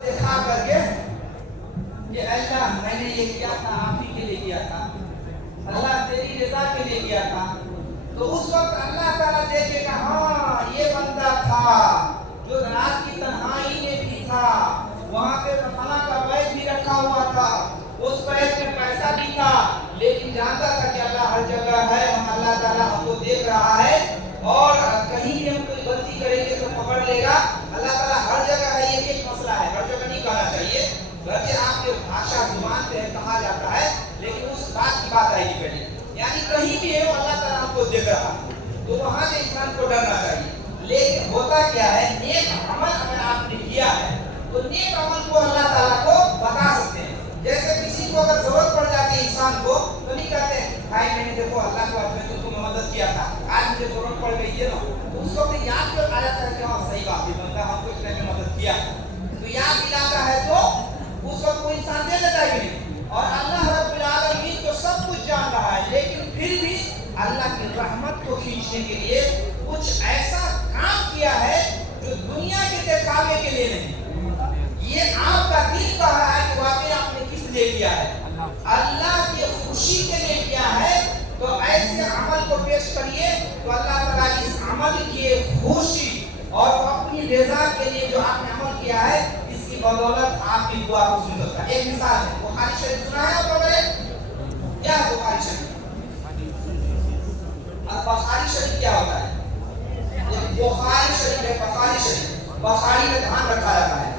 दिखा करके कि अल्लाह मैंने ये किया था आप ही के लिए किया था, अल्लाह तेरी रजा के लिए किया था। तो उस वक्त अल्लाह ताला देखेगा हाँ ये बंदा था जो रात की तन्हाई में भी था, वहां पे फला का बैग भी रखा हुआ था, उस बैग में पैसा भी था, लेकिन जानता था कि अल्लाह हर जगह है, हम अल्लाह ताला हमको देख रहा है और कहीं भी हम कोई गलती करेंगे तो पकड़ लेगा। अल्लाह ताला हर जगह है, ये एक मसला है, हर जगह नहीं कहना चाहिए, वैसे आपके भाषा जुबान पे कहा जाता है, लेकिन उस बात की बात आएगी पहले, यानी कहीं भी है अल्लाह ताला हमको देख रहा है, तो वहां से इंसान को डरना चाहिए। लेकिन होता क्या है, नेक अमल अगर आपने किया है तो नेक अमल को अल्लाह ताला को बता सकते हैं। जैसे किसी को अगर जरूरत पड़ जाती है इंसान को, तो नहीं कहते भाई मैंने देखो अल्लाह को अपने तो तुम्हें मदद किया था, आज मुझे जरूरत पड़ गई है ना, तो उसको तो याद कर आ जाता है कि हाँ सही बात है, बंदा हमको इसने में मदद किया, तो याद दिलाता है तो उस वक्त कोई इंसान दे देता है कि नहीं। और अल्लाह रब्बुल आलमीन तो सब कुछ जान रहा है, लेकिन फिर भी अल्लाह की रहमत को खींचने के लिए कुछ ऐसा काम किया है जो दुनिया के दिखावे के लिए नहीं, ये आपका दिल कह रहा है कि वाकई आपने किस लिए किया है, अल्लाह की खुशी के लिए किया है, तो ऐसे अमल को पेश करिए तो अल्लाह ताला इस अमल की खुशी और अपनी रज़ा के लिए जो आपने अमल किया है इसकी बदौलत आपकी दुआ को सुन सकता है। एक मिसाल है, बुखारी शरीफ सुना है आप लोगों ने? क्या है बुखारी शरीफ? अब बुखारी शरीफ क्या होता है? बुखारी शरीफ है, बुखारी शरीफ, बुखारी में धान रखा जाता है,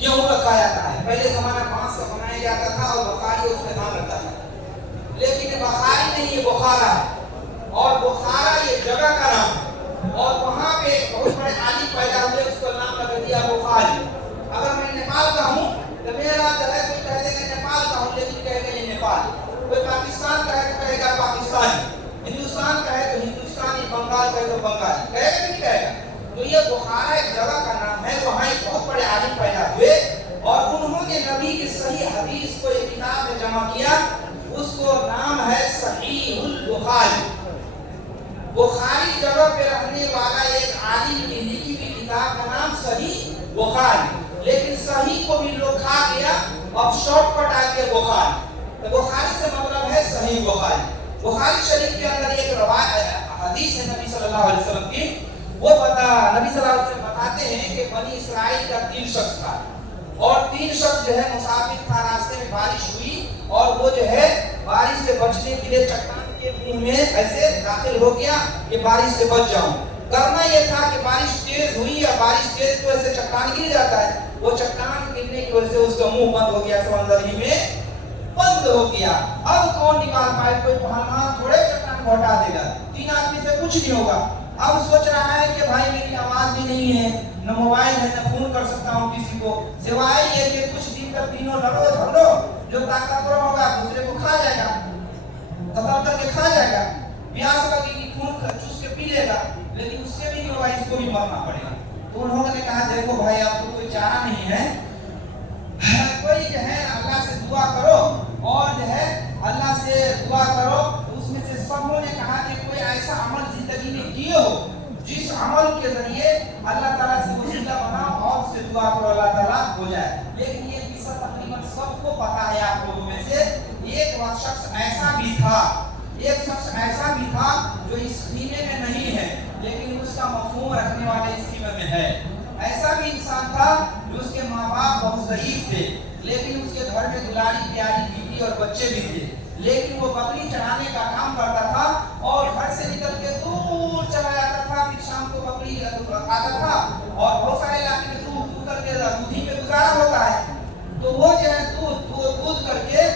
गेहूं रखा जाता है, पहले जमाना बांस का बनाया जाता था और बुखारी उसमें धान रखता था, लेकिन बुखारी नहीं ये बुखारा है, और बुखारा ये जगह का नाम है, और वहां पे बहुत बड़े आलिम पैदा हुए, उसको नाम लगा दिया बुखारी। अगर मैं नेपाल का हूँ तो मेरा जो है कोई कह देगा नेपाल का हूँ, लेकिन कहेगा ये नेपाल, कोई पाकिस्तान का है तो कहेगा पाकिस्तानी, हिंदुस्तान का है तो हिंदुस्तानी, बंगाल का है तो बंगाली, कहेगा कि नहीं कहेगा? तो ये बुखारा एक जगह का नाम है, वहाँ एक बहुत बड़े आलिम पैदा हुए और उन्होंने नबी की सही हदीस को एक किताब में जमा किया, उसको नाम है सहीहुल बुखारी। बुखारी जगह पे रहने वाला एक आलिम की लिखी हुई किताब का नाम सही बुखारी, लेकिन सही को भी लोग खा गया, अब शॉर्टकट आ गया बुखारी, तो बुखारी से मतलब है सही बुखारी। बुखारी शरीफ के अंदर एक हदीस है नबी सल्लल्लाहु अलैहि वसल्लम की, वो नबी सल्लल्लाहु अलैहि वसल्लम बताते हैं कि बनी इस्राइल का 3 शख्स था, और 3 शख्स जो है मुसाफिर था, रास्ते में बारिश हुई और वो जो है बारिश से बचने के लिए चट्टान के मुंह में ऐसे दाखिल हो गया कि बारिश से बच जाऊं। करना ये था कि बारिश तेज हुई या बारिश तेज तो ऐसे चट्टान गिर जाता है, वो चट्टान गिरने की वजह से उसका मुंह बंद हो गया, समंदर ही में बंद हो गया। अब कौन निकाल पाए, कोई पहलवान थोड़े चट्टान को हटा देगा, 3 आदमी से कुछ नहीं होगा। अब सोच रहा है कि भाई मेरी आवाज भी नहीं है, न मोबाइल है, न फोन कर सकता हूँ किसी को, सिवाय ये कि कुछ दिन तक तीनों लड़ो झगड़ो, जो ताकतवर होगा दूसरे को खा जाएगा, कतल करके खा जाएगा, प्यास लगेगी खून चूस के पी लेगा, लेकिन उससे भी नहीं होगा, इसको भी मरना पड़ेगा। तो उन्होंने कहा देखो भाई अब तो कोई चारा नहीं है, कोई जो है अल्लाह से दुआ करो, और जो है अल्लाह से दुआ करो। उसमें से सबों ने कहा कि कोई ऐसा अमल जिंदगी में किए हो जिस अमल के जरिए अल्लाह ताला से वसीला बनाओ और उससे दुआ करो अल्लाह ताला हो जाए। लेकिन ये किस्सा तकरीबन सबको पता है आप लोगों में से। एक शख्स ऐसा भी था, एक शख्स ऐसा भी था जो इस कीमे में नहीं है, लेकिन उसका मफहूम रखने वाले इस कीमे में है। ऐसा भी इंसान था जो उसके माँ बाप बहुत ज़ईफ थे, लेकिन उसके घर में दुलारी प्यारी बीवी और बच्चे भी थे, लेकिन वो बकरी चढ़ाने का काम करता था और घर से निकल के दूर चला जाता था, फिर शाम को बकरी आता था, और बहुत सारे इलाके में दूध करके दूधी पे गुजारा होता है, तो वो जो है दूध करके